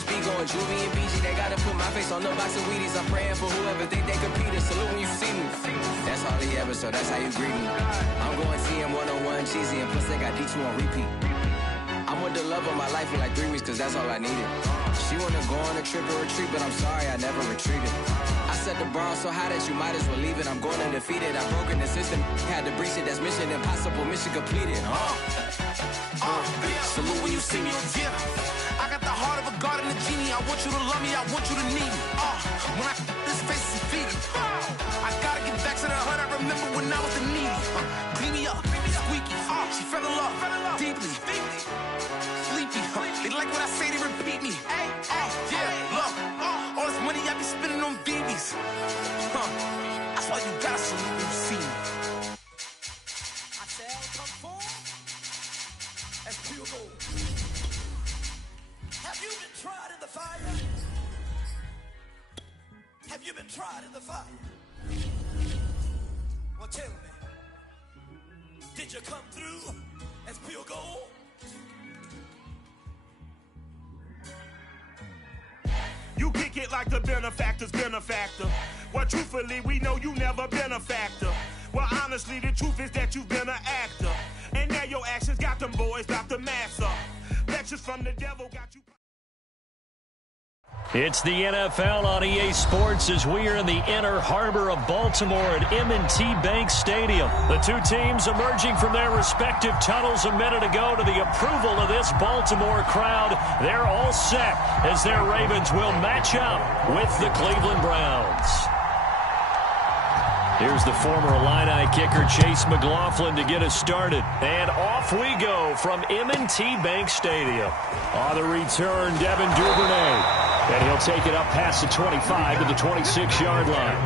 always be going Juvie and BG. They gotta put my face on the box of Wheaties. I'm praying for whoever think they compete. Salute when you see me. That's all he ever, so that's how you greet me. I'm going TM 101 cheesy, and plus they got D2 on repeat. I'm with the love of my life for like 3 weeks, cause that's all I needed. She wanna go on a trip or retreat, but I'm sorry, I never retreated. I set the bar so high that you might as well leave it. I'm going undefeated. I've broken the system, had to breach it. That's mission impossible, mission completed. Salute when you see me. Yeah, I got the heart of a god and a genie. I want you to love me, I want you to need me. When I this face is feeding. I gotta get back to the hood. I remember when I was the needy. Clean me up, squeaky. She fell in love, deeply. Sleepy. They like what I say, they repeat me. Yeah, look, all this money I be spending on BBs. That's why you gotta salute when you see me. I said, come forward. That's pure gold. Have you been tried in the fire? Have you been tried in the fire? Well, tell me, did you come through as pure gold? You kick it like the benefactor's benefactor. Well, truthfully, we know you never been a factor. Well, honestly, the truth is that you've been an actor. And now your actions got them boys about to mass up. Lectures from the devil got you. It's the NFL on EA Sports as we are in the inner harbor of Baltimore at M&T Bank Stadium. The two teams emerging from their respective tunnels a minute ago to the approval of this Baltimore crowd. They're all set as their Ravens will match up with the Cleveland Browns. Here's the former Illini kicker Chase McLaughlin to get us started. And off we go from M&T Bank Stadium. On the return, Devin Duvernay. And he'll take it up past the 25 to the 26-yard line.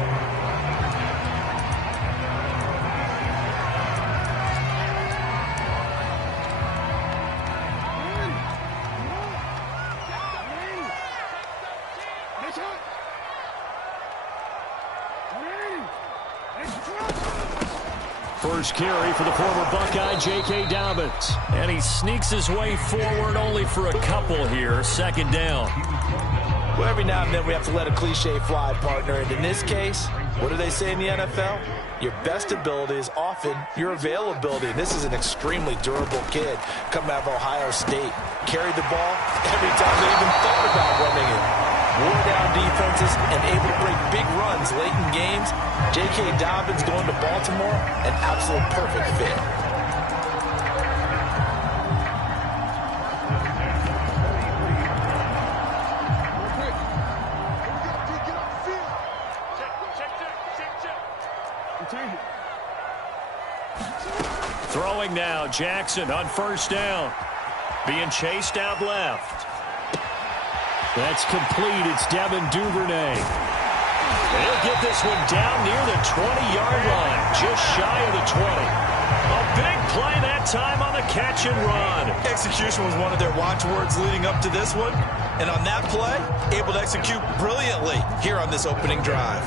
First carry for the former Buckeye, J.K. Dobbins. And he sneaks his way forward only for a couple here. Second down. Well, every now and then we have to let a cliche fly, partner. And in this case, what do they say in the NFL? Your best ability is often your availability. And this is an extremely durable kid coming out of Ohio State. Carried the ball every time they even thought about running it. Wore down defenses and able to break big runs late in games. J.K. Dobbins going to Baltimore, an absolute perfect fit. Throwing now, Jackson on first down. Being chased out left. That's complete. It's Devin Duvernay. He'll get this one down near the 20-yard line, just shy of the 20. A big play that time on the catch and run. Execution was one of their watchwords leading up to this one. And on that play, able to execute brilliantly here on this opening drive.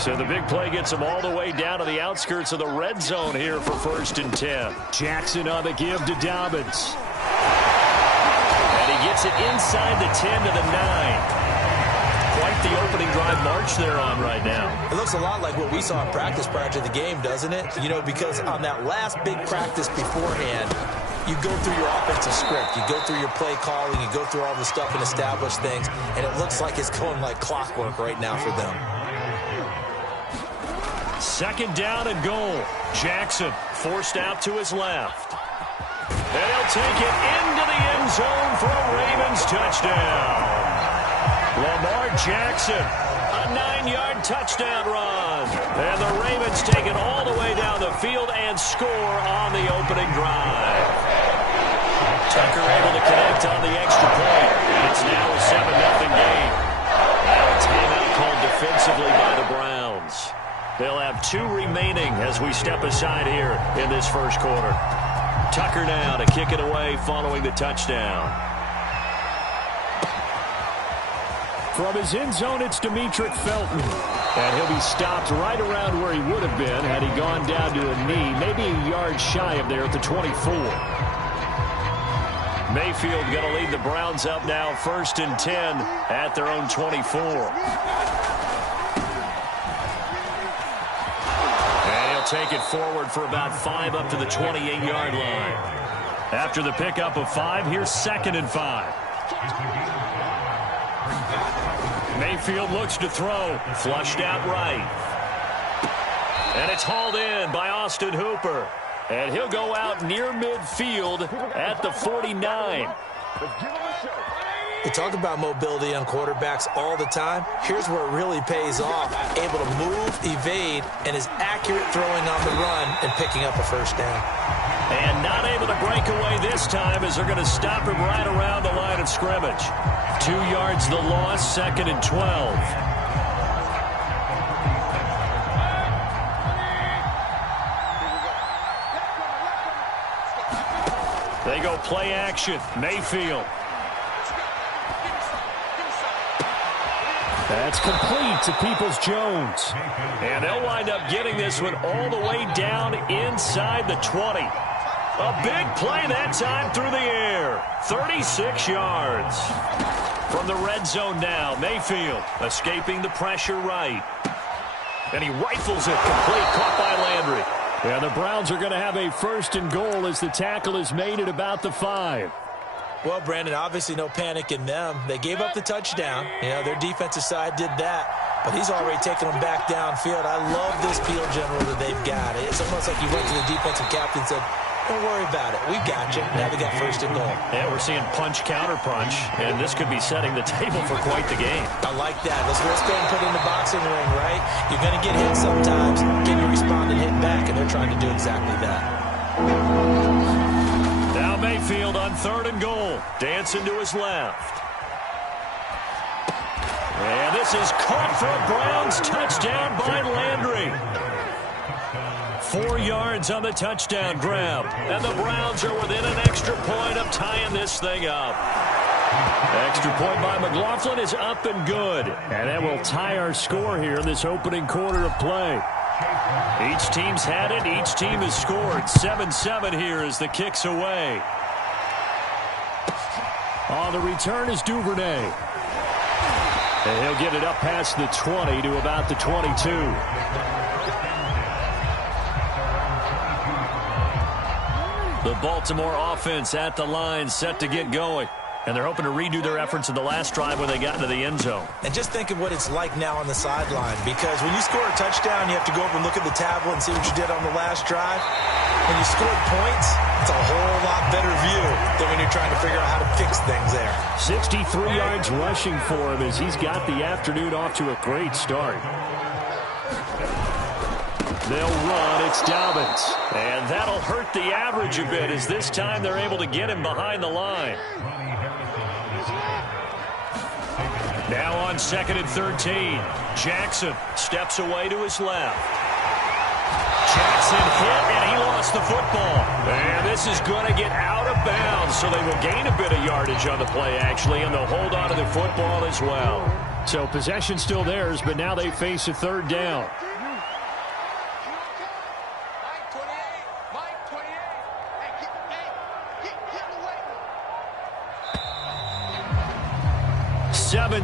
So the big play gets him all the way down to the outskirts of the red zone here for 1st and 10. Jackson on the give to Dobbins. And he gets it inside the 10 to the 9. Quite the opening drive march they're on right now. It looks a lot like what we saw in practice prior to the game, doesn't it? You know, because on that last big practice beforehand, you go through your offensive script, you go through your play calling, you go through all the stuff and establish things, and it looks like it's going like clockwork right now for them. Second down and goal. Jackson forced out to his left. And he'll take it into the end zone for a Ravens touchdown. Lamar Jackson, a 9-yard touchdown run. And the Ravens take it all the way down the field and score on the opening drive. Tucker able to connect on the extra point. It's now a 7-0 game. Now a timeout called defensively by the Browns. They'll have 2 remaining as we step aside here in this first quarter. Tucker now to kick it away following the touchdown. From his end zone, it's Demetric Felton. And he'll be stopped right around where he would have been had he gone down to a knee, maybe a yard shy of there at the 24. Mayfield going to lead the Browns up now 1st and 10 at their own 24. And he'll take it forward for about 5 up to the 28-yard line. After the pickup of 5, here's 2nd and 5. Mayfield looks to throw. Flushed out right. And it's hauled in by Austin Hooper. And he'll go out near midfield at the 49. We talk about mobility on quarterbacks all the time. Here's where it really pays off. Able to move, evade, and is accurate throwing on the run and picking up a first down. And not able to break away this time as they're going to stop him right around the line of scrimmage. 2 yards the loss, 2nd and 12. They go play action. Mayfield. That's complete to Peoples-Jones. And they'll wind up getting this one all the way down inside the 20. A big play that time through the air. 36 yards. From the red zone now, Mayfield escaping the pressure right. And he rifles it complete, caught by Landry. And the Browns are going to have a 1st and goal as the tackle is made at about the 5. Well, Brandon, obviously no panic in them. They gave up the touchdown. You know, their defensive side did that. But he's already taken them back downfield. I love this field general that they've got. It's almost like he went to the defensive captain and said, don't worry about it. We got you. Now they got 1st and goal. Yeah, we're seeing punch, counter punch, and this could be setting the table for quite the game. I like that. Let's go and put it in the boxing ring, right? You're going to get hit sometimes. Can you respond and hit back? And they're trying to do exactly that. Now Mayfield on 3rd and goal. Dancing to his left. And this is caught for a Browns touchdown by Landry. 4 yards on the touchdown grab. And the Browns are within an extra point of tying this thing up. Extra point by McLaughlin is up and good. And that will tie our score here in this opening quarter of play. Each team's had it. Each team has scored. 7-7 here as the kick's away. On the return is Duvernay. And he'll get it up past the 20 to about the 22. The Baltimore offense at the line, set to get going. And they're hoping to redo their efforts in the last drive when they got into the end zone. And just think of what it's like now on the sideline, because when you score a touchdown, you have to go over and look at the tablet and see what you did on the last drive. When you scored points, it's a whole lot better view than when you're trying to figure out how to fix things there. 63 yards rushing for him as he's got the afternoon off to a great start. They'll run. It's Dobbins. And that'll hurt the average a bit as this time they're able to get him behind the line. Now on 2nd and 13. Jackson steps away to his left. Jackson hit, and he lost the football. And this is going to get out of bounds, so they will gain a bit of yardage on the play, actually, and they'll hold on to the football as well. So possession still theirs, but now they face a 3rd down.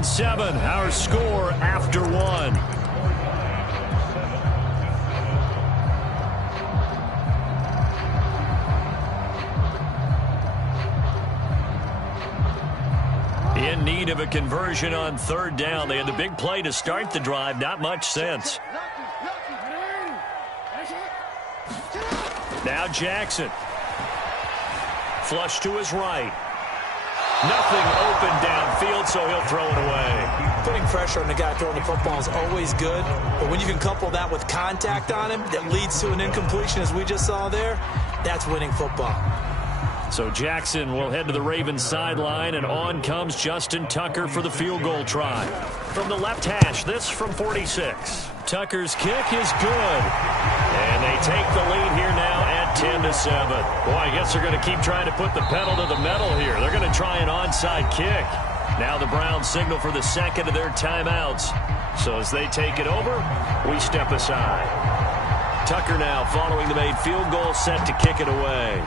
Seven, our score after 1. In need of a conversion on 3rd down. They had the big play to start the drive. Not much sense. Now Jackson. Flush to his right. Nothing open downfield, so he'll throw it away. Putting pressure on the guy throwing the football is always good, but when you can couple that with contact on him that leads to an incompletion, as we just saw there, that's winning football. So Jackson will head to the Ravens sideline, and on comes Justin Tucker for the field goal try. From the left hash, this from 46. Tucker's kick is good. And they take the lead here now at 10-7. Boy, I guess they're going to keep trying to put the pedal to the metal here. They're going to try an onside kick. Now the Browns signal for the 2nd of their timeouts. So as they take it over, we step aside. Tucker now following the made field goal, set to kick it away.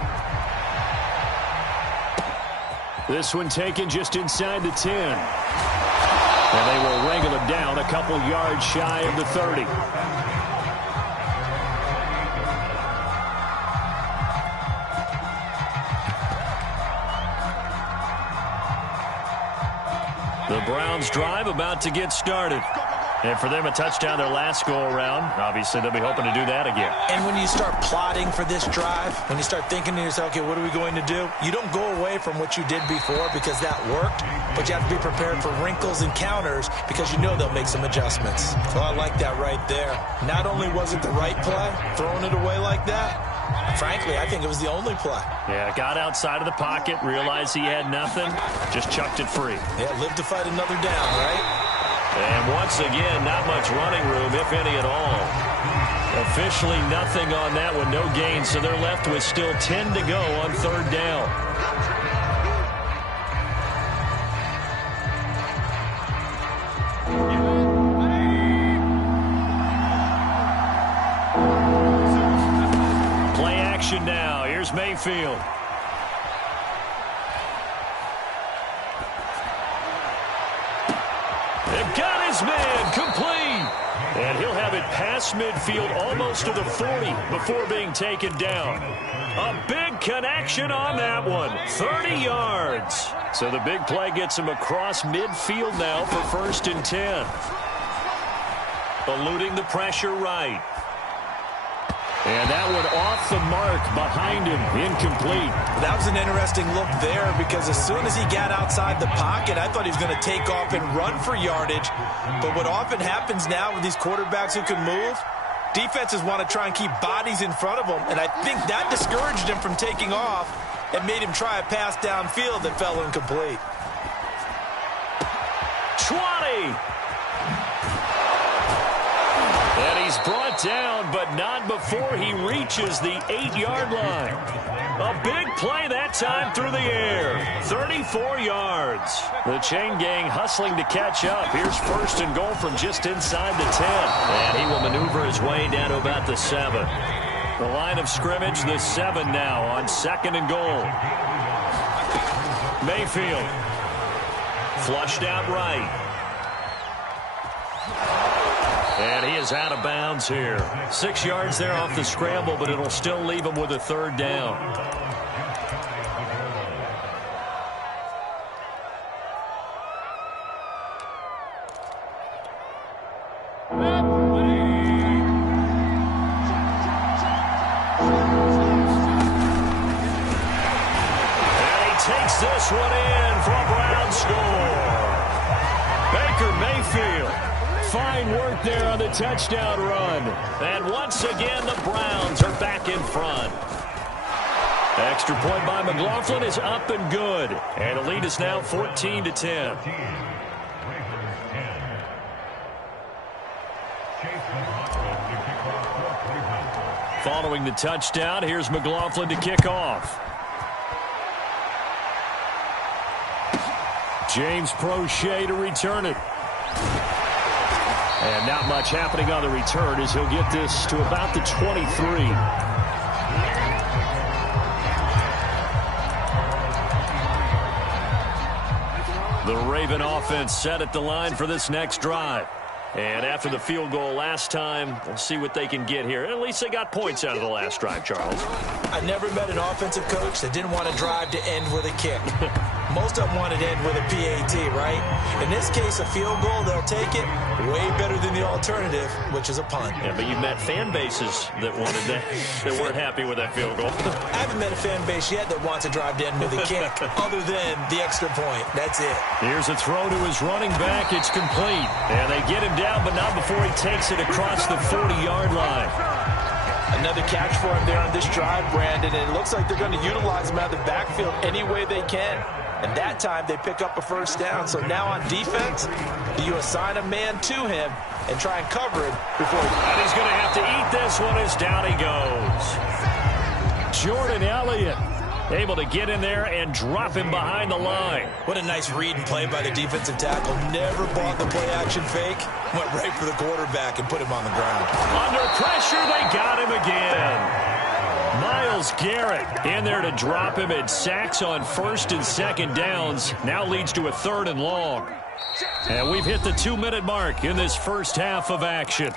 This one taken just inside the 10. And they will wrangle it down a couple yards shy of the 30. The Browns drive about to get started. And for them, a touchdown their last go-around. Obviously, they'll be hoping to do that again. And when you start plotting for this drive, when you start thinking to yourself, okay, what are we going to do? You don't go away from what you did before because that worked, but you have to be prepared for wrinkles and counters because you know they'll make some adjustments. Well, I like that right there. Not only was it the right play, throwing it away like that, frankly, I think it was the only play. Yeah, got outside of the pocket, realized he had nothing, just chucked it free. Yeah, live to fight another down, right? And once again, not much running room, if any at all. Officially nothing on that one, no gain, so they're left with still 10 to go on third down. Play action now. Here's Mayfield. They've got his man complete. And he'll have it past midfield almost to the 40 before being taken down. A big connection on that one. 30 yards. So the big play gets him across midfield now for 1st and 10. Eluding the pressure right. And that one off the mark behind him, incomplete. That was an interesting look there because as soon as he got outside the pocket, I thought he was going to take off and run for yardage. But what often happens now with these quarterbacks who can move, defenses want to try and keep bodies in front of them, and I think that discouraged him from taking off and made him try a pass downfield that fell incomplete. 20! And he's brought down, but not before he reaches the 8-yard line. A big play that time through the air. 34 yards. The chain gang hustling to catch up. Here's 1st and goal from just inside the 10. And he will maneuver his way down to about the 7. The line of scrimmage, the 7 now on 2nd and goal. Mayfield. Flushed out right. And he is out of bounds here. 6 yards there off the scramble, but it'll still leave him with a 3rd down. And he takes this one in for a Brown score. Baker Mayfield. Fine work there on the touchdown run. And once again, the Browns are back in front. Extra point by McLaughlin is up and good. And the lead is now 14-10. Following the touchdown, here's McLaughlin to kick off. James Prochet to return it. And not much happening on the return as he'll get this to about the 23. The Raven offense set at the line for this next drive. And after the field goal last time, we'll see what they can get here. At least they got points out of the last drive, Charles. I never met an offensive coach that didn't want to drive to end with a kick. Most of them wanted to end with a PAT, right? In this case, a field goal, they'll take it. Way better than the alternative, which is a punt. Yeah, but you met fan bases that wanted that weren't happy with that field goal. I haven't met a fan base yet that wants to drive to end with a kick, other than the extra point. That's it. Here's a throw to his running back. It's complete. And they get him down, but not before he takes it across the 40-yard line. Another catch for him there on this drive, Brandon, and it looks like they're going to utilize him out of the backfield any way they can. And that time, they pick up a 1st down. So now on defense, you assign a man to him and try and cover it before he... And he's going to have to eat this one as down he goes. Jordan Elliott able to get in there and drop him behind the line. What a nice read and play by the defensive tackle. Never bought the play-action fake. Went right for the quarterback and put him on the ground. Under pressure, they got him again. Miles Myles Garrett in there to drop him, and sacks on first and second downs. Now leads to a 3rd and long. And we've hit the 2-minute mark in this first half of action.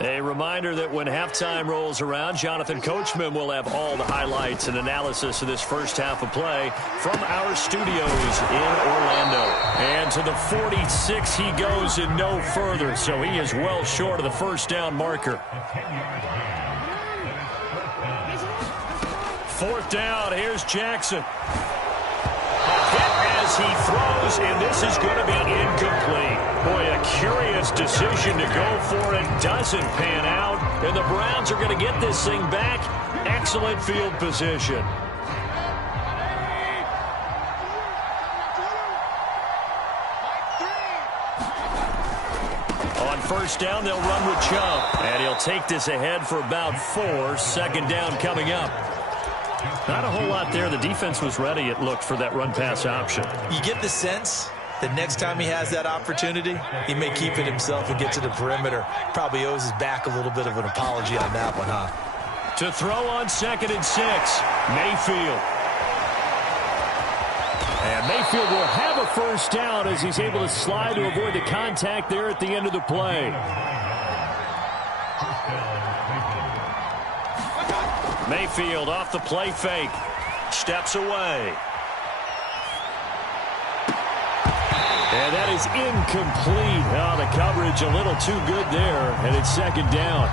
A reminder that when halftime rolls around, Jonathan Coachman will have all the highlights and analysis of this first half of play from our studios in Orlando. And to the 46 he goes and no further, so he is well short of the first down marker. 4th down, here's Jackson. A hit as he throws, and this is going to be incomplete. Boy, a curious decision to go for it. Doesn't pan out, and the Browns are going to get this thing back. Excellent field position. On first down, they'll run with Chubb, and he'll take this ahead for about 4. 2nd down coming up. Not a whole lot there. The defense was ready, it looked, for that run-pass option. You get the sense that next time he has that opportunity, he may keep it himself and get to the perimeter. Probably owes his back a little bit of an apology on that one, huh? To throw on 2nd and 6, Mayfield. And Mayfield will have a first down as he's able to slide to avoid the contact there at the end of the play. Mayfield off the play fake. Steps away. And that is incomplete. Oh, the coverage a little too good there, and it's 2nd down.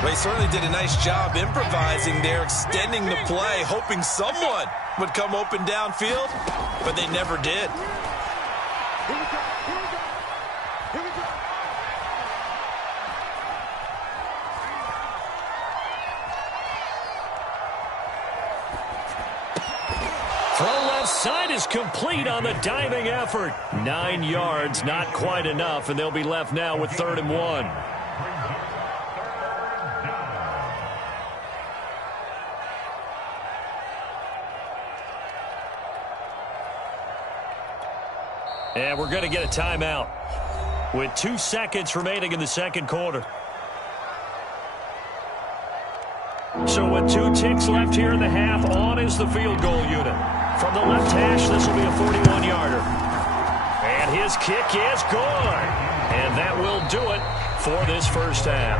Well, he certainly did a nice job improvising there, extending the play, hoping someone would come open downfield, but they never did. Side is complete on the diving effort. 9 yards, not quite enough, and they'll be left now with 3rd and 1. And we're going to get a timeout with 2 seconds remaining in the second quarter. So with 2 ticks left here in the half, on is the field goal unit. From the left hash, this will be a 41-yarder. And his kick is good. And that will do it for this first half.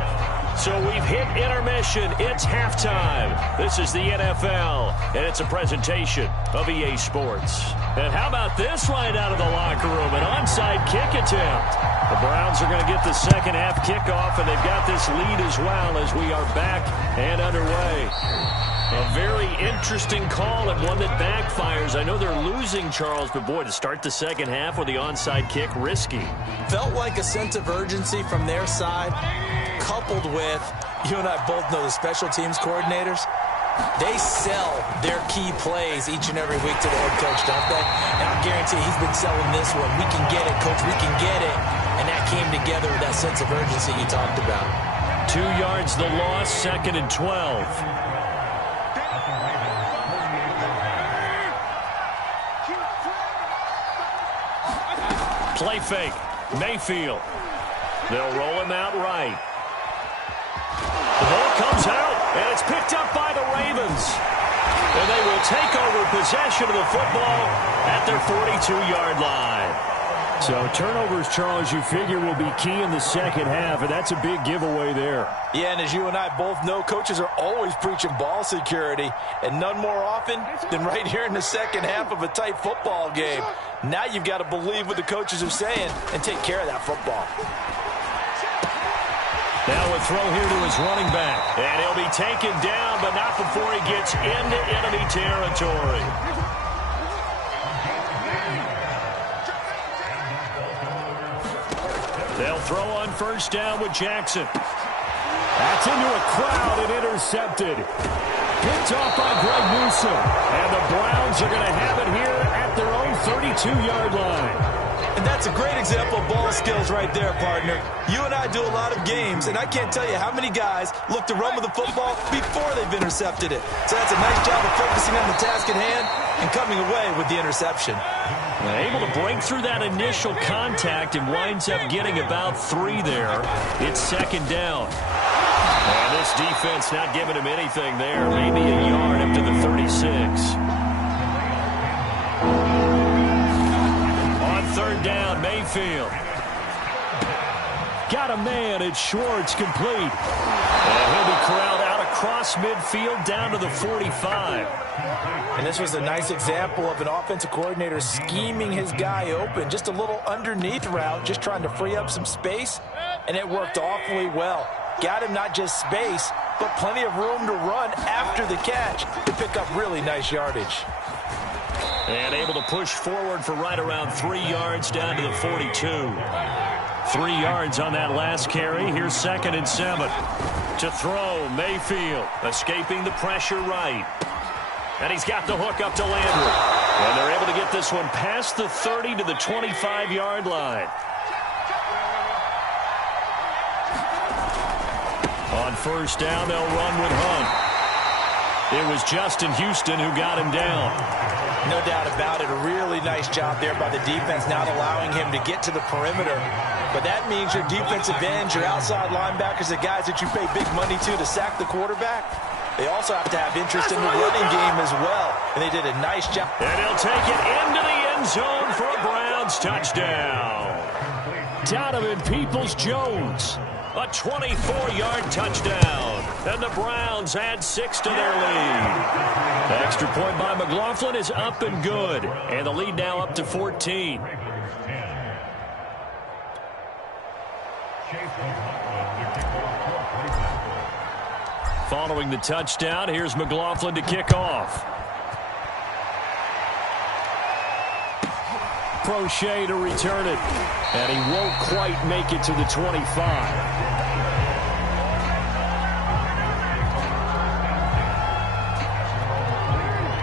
So we've hit intermission. It's halftime. This is the NFL, and it's a presentation of EA Sports. And how about this right out of the locker room? An onside kick attempt. The Browns are going to get the second half kickoff, and they've got this lead as well as we are back and underway. A very interesting call and one that backfires. I know they're losing, Charles, but boy, to start the second half with the onside kick, risky. Felt like a sense of urgency from their side, coupled with, you and I both know the special teams coordinators, they sell their key plays each and every week to the head coach, don't they? And I guarantee he's been selling this one. We can get it, coach, we can get it. And that came together with that sense of urgency you talked about. 2 yards the loss, 2nd and 12. Play fake. Mayfield. They'll roll him out right. The ball comes out, and it's picked up by the Ravens. And they will take over possession of the football at their 42-yard line. So turnovers, Charles, you figure will be key in the second half, and that's a big giveaway there. Yeah, and as you and I both know, coaches are always preaching ball security, and none more often than right here in the second half of a tight football game. Now you've got to believe what the coaches are saying and take care of that football. Now a throw here to his running back, and he'll be taken down, but not before he gets into enemy territory. They'll throw on first down with Jackson. That's into a crowd and intercepted. Picked off by Greg Newsome. And the Browns are going to have it here at their own 32-yard line. And that's a great example of ball skills right there, partner. You and I do a lot of games, and I can't tell you how many guys look to run with the football before they've intercepted it. So that's a nice job of focusing on the task at hand and coming away with the interception. Able to break through that initial contact and winds up getting about 3 there. It's second down. And this defense not giving him anything there. Maybe a yard up to the 36. Third down, Mayfield. Got a man at Schwartz, complete. And he'll be corralled out across midfield down to the 45. And this was a nice example of an offensive coordinator scheming his guy open. Just a little underneath route, just trying to free up some space. And it worked awfully well. Got him not just space, but plenty of room to run after the catch to pick up really nice yardage. And able to push forward for right around 3 yards down to the 42. 3 yards on that last carry. Here's 2nd and 7. To throw, Mayfield escaping the pressure right. And he's got the hook up to Landry. And they're able to get this one past the 30 to the 25-yard line. On first down, they'll run with Hunt. It was Justin Houston who got him down. No doubt about it. A really nice job there by the defense, not allowing him to get to the perimeter. But that means your defensive ends, your outside linebackers, the guys that you pay big money to sack the quarterback, they also have to have interest in the running game as well. And they did a nice job. And he'll take it into the end zone for a Browns touchdown. Donovan Peoples-Jones. A 24-yard touchdown. And the Browns add 6 to their lead. The extra point by McLaughlin is up and good. And the lead now up to 14. Following the touchdown, here's McLaughlin to kick off. Crochet to return it. And he won't quite make it to the 25.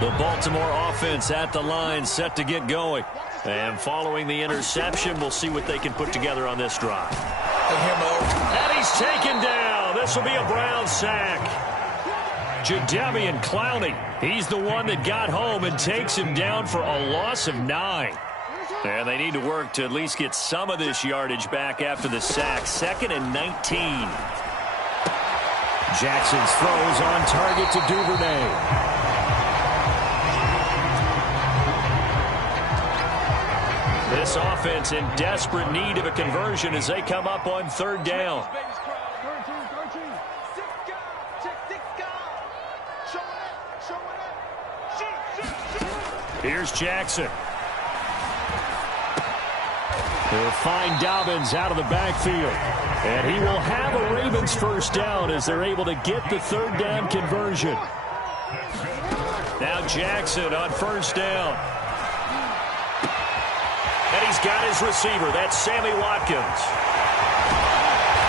The Baltimore offense at the line, set to get going. And following the interception, we'll see what they can put together on this drive. And he's taken down. This will be a Brown sack. Jadeveon Clowney, he's the one that got home and takes him down for a loss of 9. And they need to work to at least get some of this yardage back after the sack. 2nd and 19. Jackson's throws on target to Duvernay. This offense in desperate need of a conversion as they come up on 3rd down. Here's Jackson. They'll find Dobbins out of the backfield. And he will have a Ravens first down as they're able to get the 3rd down conversion. Now Jackson on first down. And he's got his receiver. That's Sammy Watkins.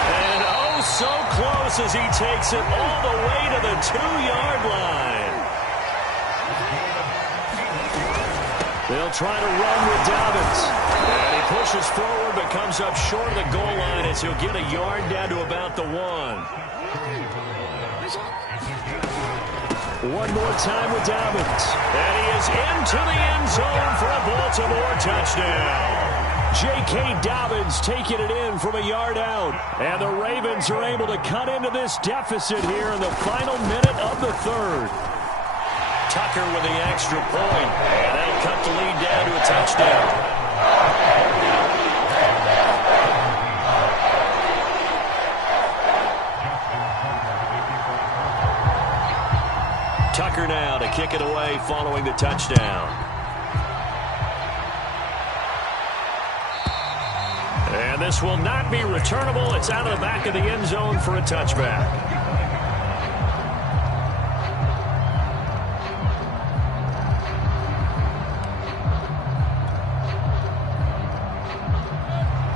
And oh, so close as he takes it all the way to the 2-yard line. They'll try to run with Dobbins. And he pushes forward but comes up short of the goal line as he'll get a yard down to about the 1. One more time with Dobbins. And he is into the end zone for a Baltimore touchdown. J.K. Dobbins taking it in from a yard out. And the Ravens are able to cut into this deficit here in the final minute of the 3rd. Tucker with the extra point. And that'll cut the lead down to a touchdown. Tucker now to kick it away following the touchdown. And this will not be returnable. It's out of the back of the end zone for a touchback.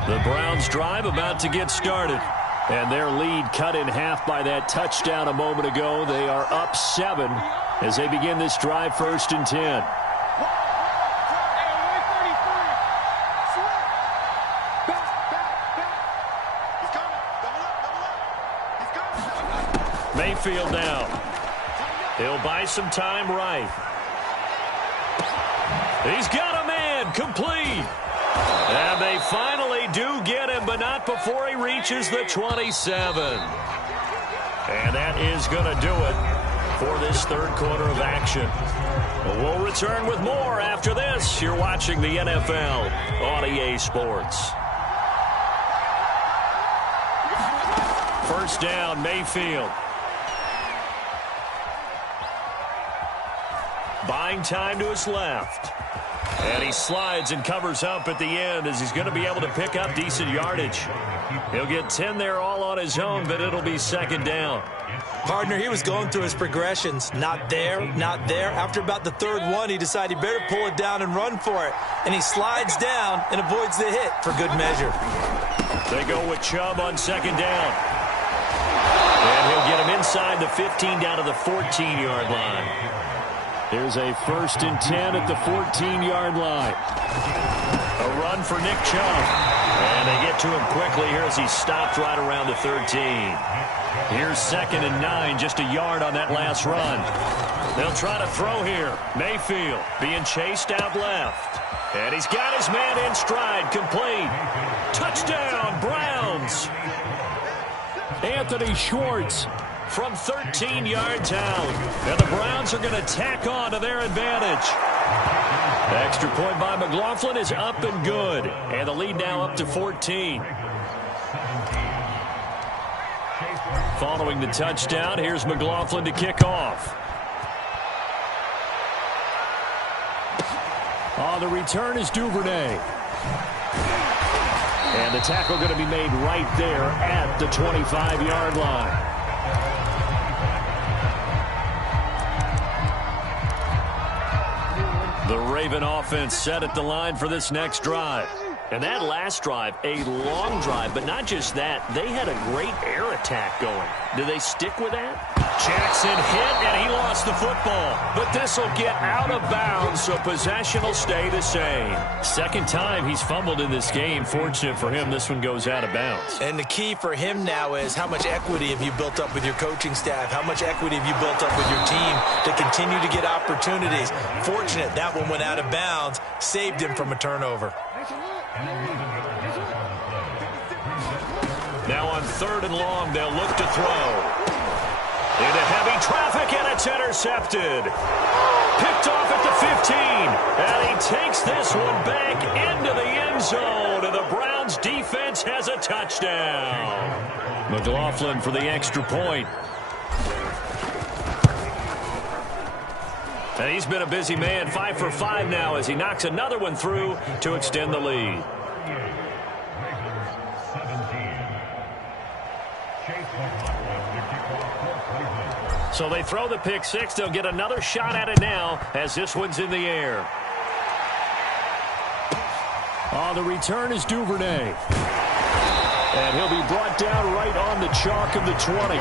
The Browns drive about to get started. And their lead cut in half by that touchdown a moment ago. They are up 7 as they begin this drive 1st and 10. Mayfield now. He'll buy some time right. He's got a man, complete. And they finally do get him, but not before he reaches the 27. And that is going to do it for this third quarter of action. We'll return with more after this. You're watching the NFL on EA Sports. First down, Mayfield. Buying time to his left. And he slides and covers up at the end as he's going to be able to pick up decent yardage. He'll get 10 there all on his own, but it'll be second down. Partner, he was going through his progressions. Not there, not there. After about the third one, he decided he better pull it down and run for it. And he slides down and avoids the hit for good measure. They go with Chubb on second down. And he'll get him inside the 15 down to the 14-yard line. Here's a 1st and 10 at the 14-yard line. A run for Nick Chubb. And they get to him quickly here as he stopped right around the 13. Here's 2nd and 9, just a yard on that last run. They'll try to throw here. Mayfield being chased out left. And he's got his man in stride, complete. Touchdown, Browns. Anthony Schwartz from 13 yards out. And the Browns are going to tack on to their advantage. The extra point by McLaughlin is up and good. And the lead now up to 14. Following the touchdown, here's McLaughlin to kick off. On the return is Duvernay. And the tackle going to be made right there at the 25-yard line. The Raven offense set at the line for this next drive. And that last drive, a long drive, but not just that. They had a great air attack going. Do they stick with that? Jackson hit, and he lost the football. But this will get out of bounds, so possession will stay the same. Second time he's fumbled in this game. Fortunate for him, this one goes out of bounds. And the key for him now is how much equity have you built up with your coaching staff? How much equity have you built up with your team to continue to get opportunities? Fortunate that one went out of bounds, saved him from a turnover. Now on 3rd and long, they'll look to throw. Into heavy traffic, and it's intercepted. Picked off at the 15. And he takes this one back into the end zone. And the Browns defense has a touchdown. McLaughlin for the extra point. And he's been a busy man, 5 for 5 now as he knocks another one through to extend the lead. So they throw the pick six. They'll get another shot at it now as this one's in the air. On the return is Duvernay. And he'll be brought down right on the chalk of the 20.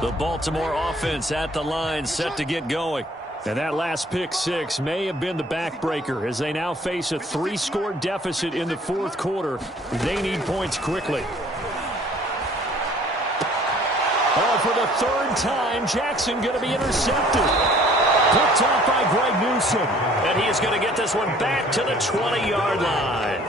The Baltimore offense at the line, set to get going. And that last pick six may have been the backbreaker as they now face a 3-score deficit in the fourth quarter. They need points quickly. Oh, for the 3rd time, Jackson going to be intercepted. Picked off by Greg Newsome. And he is going to get this one back to the 20-yard line.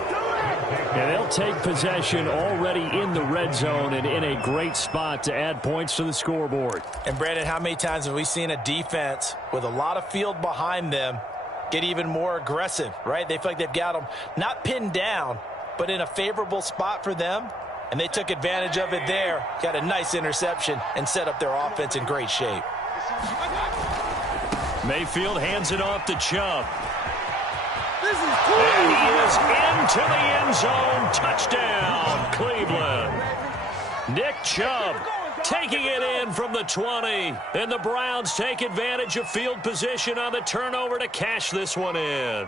And they'll take possession already in the red zone and in a great spot to add points to the scoreboard. And, Brandon, how many times have we seen a defense with a lot of field behind them get even more aggressive, right? They feel like they've got them not pinned down, but in a favorable spot for them. And they took advantage of it there, got a nice interception, and set up their offense in great shape. Mayfield hands it off to Chubb. And he is into the end zone. Touchdown, Cleveland. Nick Chubb taking it in from the 20. And the Browns take advantage of field position on the turnover to cash this one in.